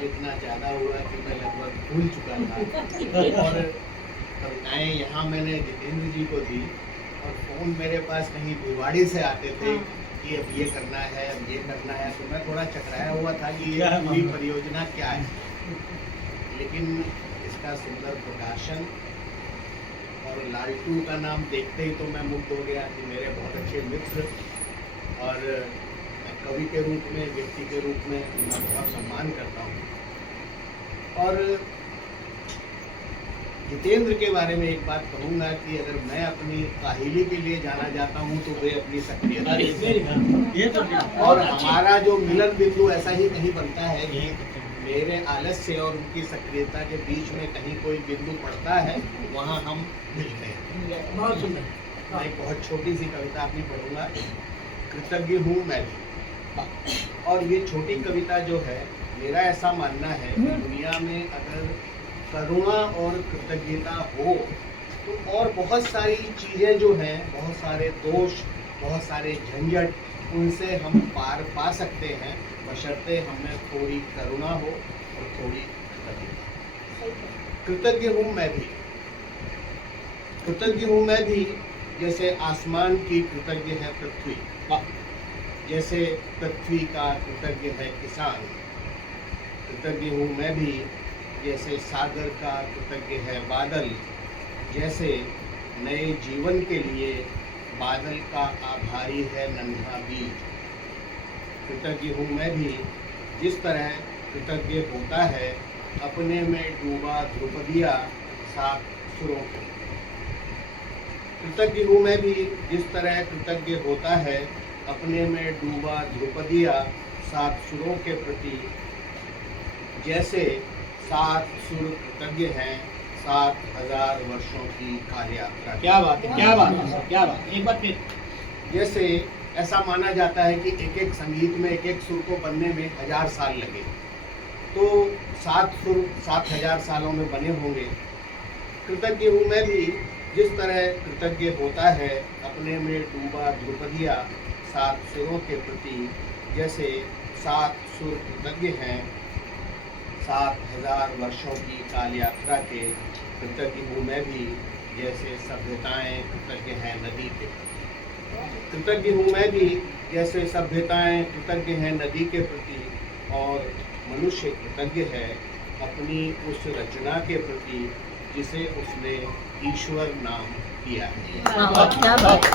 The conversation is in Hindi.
साल इतना ज़्यादा हुआ कि मैं लगभग भूल चुका था। और कविताएं यहाँ मैंने जितेंद्र जी को दी और फ़ोन मेरे पास कहीं भिवाड़ी से आते थे कि अब ये करना है, अब ये करना है, तो मैं थोड़ा चकराया हुआ था कि ये पूरी परियोजना क्या है। लेकिन इसका सुंदर प्रकाशन और लालटू का नाम देखते ही तो मैं मुग्ध हो गया कि मेरे बहुत अच्छे मित्र और मैं कवि के रूप में, व्यक्ति के रूप में उनका बहुत सम्मान करता हूँ। और जितेंद्र के बारे में एक बात कहूँगा कि अगर मैं अपनी काहिली के लिए जाना जाता हूँ तो वे अपनी सक्रियता, और हमारा जो मिलन बिंदु ऐसा ही कहीं बनता है कि मेरे आलस्य और उनकी सक्रियता के बीच में कहीं कोई बिंदु पड़ता है, वहाँ हम मिलते हैं। बहुत सुंदर। मैं एक बहुत छोटी सी कविता अपनी पढ़ूंगा, कृतज्ञ हूँ मैं भी। और ये छोटी कविता जो है, मेरा ऐसा मानना है कि दुनिया में अगर करुणा और कृतज्ञता हो तो और बहुत सारी चीज़ें जो हैं, बहुत सारे दोष, बहुत सारे झंझट, उनसे हम पार पा सकते हैं, बशर्ते हमें थोड़ी करुणा हो और थोड़ी कृतज्ञता। कृतज्ञ हूँ मैं भी, कृतज्ञ हूँ मैं भी, जैसे आसमान की कृतज्ञ है पृथ्वी, जैसे पृथ्वी का कृतज्ञ है किसान। कृतज्ञ हूँ मैं भी, जैसे सागर का कृतज्ञ है बादल, जैसे नए जीवन के लिए बादल का आभारी है नन्हा बीज। कृतज्ञ हूँ मैं भी, जिस तरह कृतज्ञ होता है अपने में डूबा ध्रुपदिया सात सुरों को। कृतज्ञ हूँ मैं भी, जिस तरह कृतज्ञ होता है अपने में डूबा ध्रुपदिया सात सुरों के प्रति, जैसे सात सुर कृतज्ञ हैं 7000 वर्षों की काल यात्रा। क्या बात है, क्या बात है, क्या बात है। एक बार फिर। जैसे ऐसा माना जाता है कि एक एक संगीत में एक एक सुर को बनने में 1000 साल लगे, तो 7 सुर 7000 सालों में बने होंगे। कृतज्ञ हूँ मैं भी, जिस तरह कृतज्ञ होता है अपने में डूबा ध्रुपदिया 7 सुरों के प्रति, जैसे 7 सुर कृतज्ञ हैं 7000 वर्षों की काल यात्रा के। कृतज्ञ हूँ मैं भी, जैसे सभ्यताएं कृतज्ञ हैं नदी के प्रति। कृतज्ञ हूँ मैं भी, जैसे सभ्यताएं कृतज्ञ हैं नदी के प्रति, और मनुष्य कृतज्ञ है अपनी उस रचना के प्रति जिसे उसने ईश्वर नाम दिया है। क्या बात है।